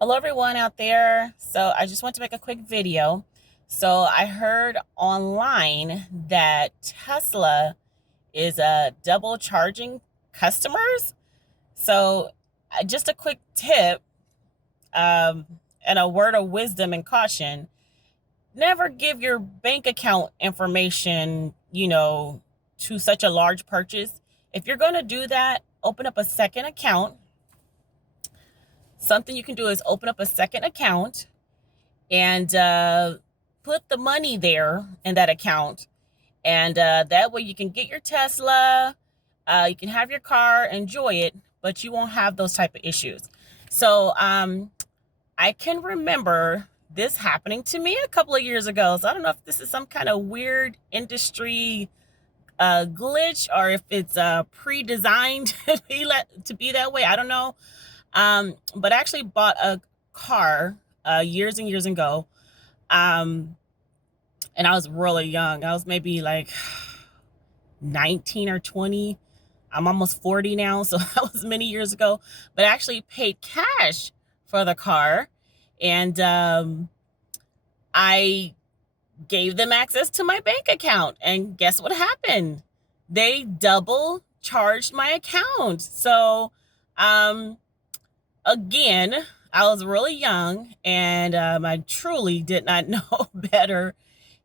Hello everyone out there. So I just want to make a quick video. So I heard online that Tesla is double charging customers. So just a quick tip and a word of wisdom and caution. Never give your bank account information, to such a large purchase. If you're going to do that, open up a second account. Something you can do is open up a second account and put the money there in that account. And that way you can get your Tesla, you can have your car, enjoy it, but you won't have those type of issues. So I can remember this happening to me a couple of years ago. So I don't know if this is some kind of weird industry glitch or if it's pre-designed to be that way. I don't know. But I actually bought a car years and years ago. Um, and I was really young. I was maybe like 19 or 20. I'm almost 40 now, so that was many years ago. But I actually paid cash for the car, and I gave them access to my bank account. And guess what happened? They double charged my account. So, um, again, I was really young, and I truly did not know better.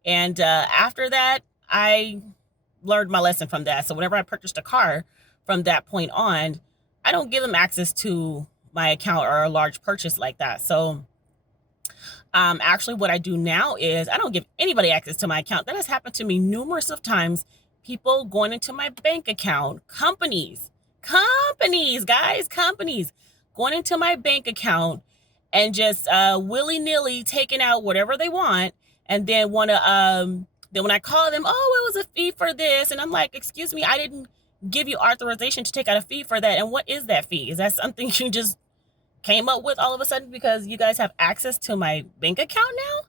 And after that, I learned my lesson from that. So whenever I purchased a car from that point on, I don't give them access to my account or a large purchase like that. So actually, what I do now is I don't give anybody access to my account. That has happened to me numerous of times. People going into my bank account, companies, guys, companies going into my bank account and just willy nilly taking out whatever they want, and then want to then when I call them, oh, it was a fee for this, and I'm like, excuse me, I didn't give you authorization to take out a fee for that. And what is that fee? Is that something you just came up with all of a sudden because you guys have access to my bank account now?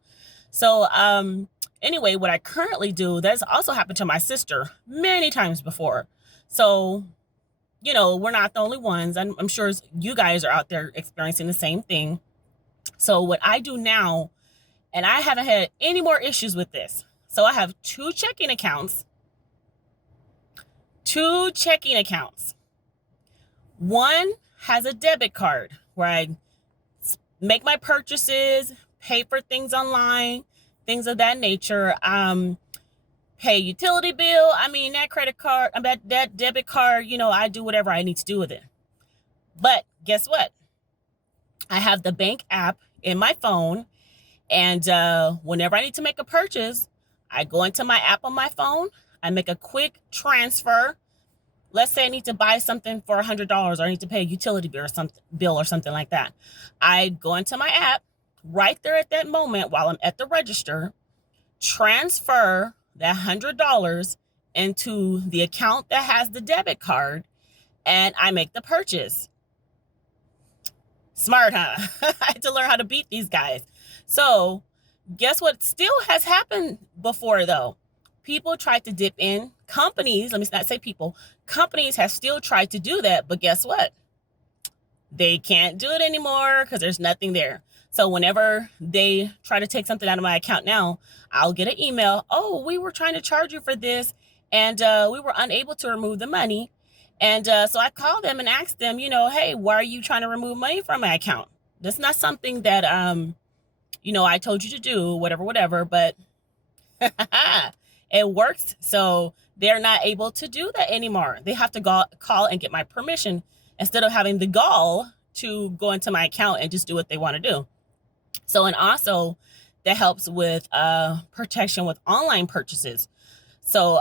So anyway, what I currently do, that's also happened to my sister many times before. So we're not the only ones. I'm sure you guys are out there experiencing the same thing. So what I do now, and I haven't had any more issues with this. So I have two checking accounts. Two checking accounts. One has a debit card where I make my purchases, pay for things online, things of that nature. Pay utility bill. I mean, that credit card, that debit card, I do whatever I need to do with it. But guess what? I have the bank app in my phone, and whenever I need to make a purchase, I go into my app on my phone. I make a quick transfer. Let's say I need to buy something for $100, or I need to pay a utility bill or something like that. I go into my app right there at that moment while I'm at the register, transfer that $100 into the account that has the debit card, and I make the purchase. Smart, huh? I had to learn how to beat these guys. So, guess what still has happened before, though? People tried to dip in. Companies, let me not say people, companies have still tried to do that, but guess what? They can't do it anymore because there's nothing there. So whenever they try to take something out of my account now, I'll get an email. Oh, we were trying to charge you for this, and we were unable to remove the money. And so I called them and asked them, hey, why are you trying to remove money from my account? That's not something that, I told you to do, whatever, but it works. So they're not able to do that anymore. They have to call and get my permission instead of having the gall to go into my account and just do what they want to do. So, and also that helps with protection with online purchases. So,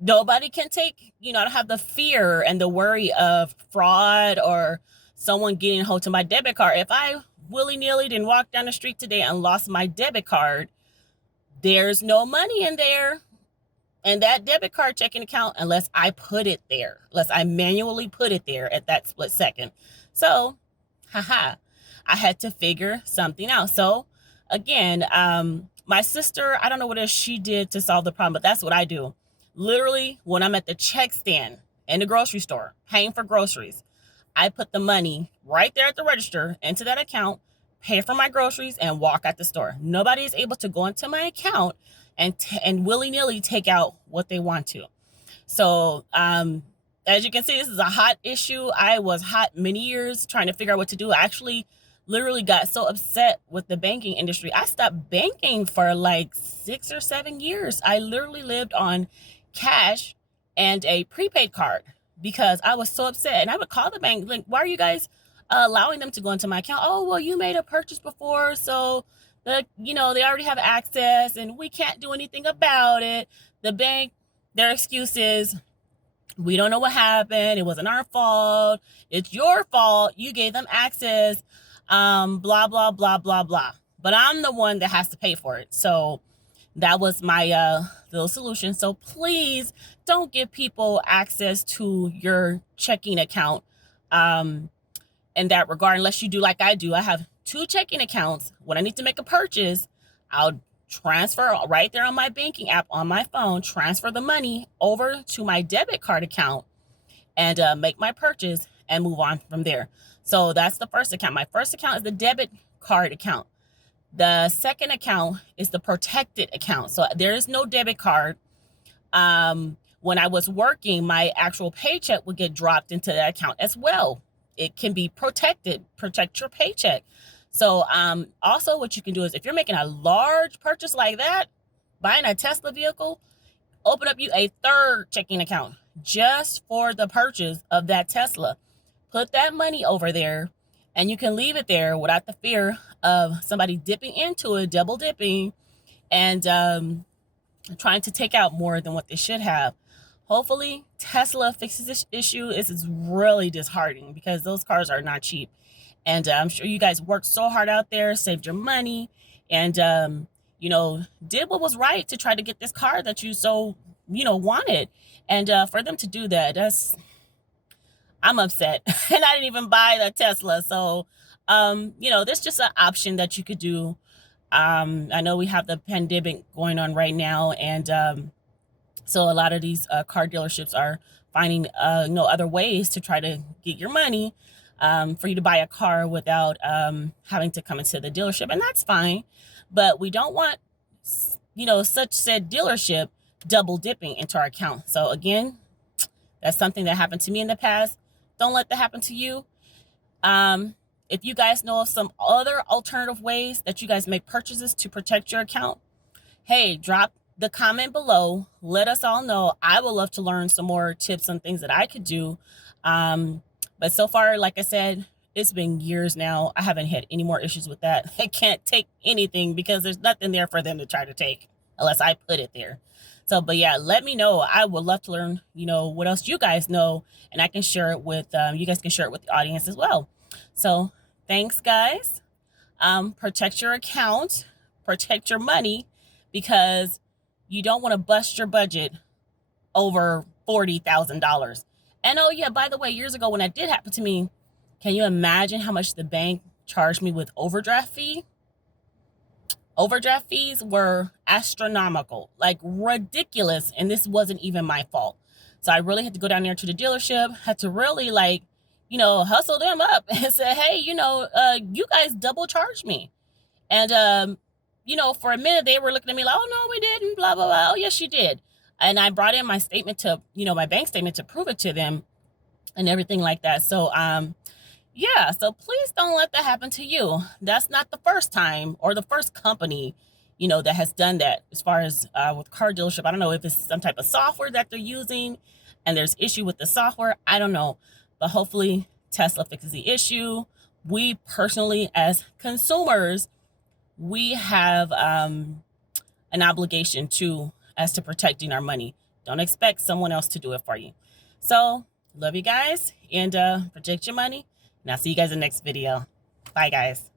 nobody can I don't have the fear and the worry of fraud or someone getting a hold of my debit card. If I willy-nilly didn't walk down the street today and lost my debit card, there's no money in there and that debit card checking account unless I put it there, unless I manually put it there at that split second. So, I had to figure something out. So again, my sister, I don't know what else she did to solve the problem, but that's what I do. Literally, when I'm at the check stand in the grocery store, paying for groceries, I put the money right there at the register into that account, pay for my groceries, and walk out the store. Nobody is able to go into my account and willy-nilly take out what they want to. So, as you can see, this is a hot issue. I was hot many years trying to figure out what to do. I actually literally got so upset with the banking industry. I stopped banking for like 6 or 7 years. I literally lived on cash and a prepaid card because I was so upset. And I would call the bank, like, why are you guys allowing them to go into my account? Oh, well, you made a purchase before, so they already have access and we can't do anything about it. The bank, their excuse is, we don't know what happened. It wasn't our fault. It's your fault. You gave them access. Blah, blah, blah, blah, blah. But I'm the one that has to pay for it. So that was my little solution. So please don't give people access to your checking account in that regard, unless you do like I do. I have 2 checking accounts. When I need to make a purchase, I'll transfer right there on my banking app on my phone, transfer the money over to my debit card account and make my purchase and move on from there. So that's the first account. My first account is the debit card account. The second account is the protected account. So there is no debit card. When I was working, my actual paycheck would get dropped into that account as well. It can be protected, protect your paycheck. So also what you can do is, if you're making a large purchase like that, buying a Tesla vehicle, open up you a third checking account just for the purchase of that Tesla. Put that money over there and you can leave it there without the fear of somebody dipping into it, double dipping, and trying to take out more than what they should have. Hopefully Tesla fixes this issue. It's really disheartening because those cars are not cheap. And I'm sure you guys worked so hard out there, saved your money, and, did what was right to try to get this car that you so, wanted. And for them to do that, I'm upset. And I didn't even buy the Tesla. So, there's just an option that you could do. I know we have the pandemic going on right now. And so a lot of these car dealerships are finding other ways to try to get your money for you to buy a car without having to come into the dealership. And that's fine. But we don't want, such said dealership double dipping into our account. So again, that's something that happened to me in the past. Don't let that happen to you. If you guys know of some other alternative ways that you guys make purchases to protect your account, hey, drop the comment below. Let us all know. I would love to learn some more tips on things that I could do. But so far, like I said, it's been years now. I haven't had any more issues with that. I can't take anything because there's nothing there for them to try to take unless I put it there. So, but yeah, let me know. I would love to learn, what else you guys know, and I can share it with, you guys can share it with the audience as well. So thanks, guys. Protect your account, protect your money, because you don't want to bust your budget over $40,000. And oh yeah, by the way, years ago when that did happen to me, can you imagine how much the bank charged me with overdraft fee? Overdraft fees were astronomical, like ridiculous. And this wasn't even my fault. So I really had to go down there to the dealership, had to really hustle them up and say, hey, you guys double charged me. And, for a minute they were looking at me like, oh no, we didn't, blah, blah, blah. Oh yes, you did. And I brought in my statement to, my bank statement to prove it to them and everything like that. So, yeah, so please don't let that happen to you. That's not the first time or the first company, that has done that. As far as with car dealership, I don't know if it's some type of software that they're using and there's issue with the software. I don't know. But hopefully Tesla fixes the issue. We personally, as consumers, we have an obligation as to protecting our money. Don't expect someone else to do it for you. So love you guys, and protect your money. And I'll see you guys in the next video. Bye, guys.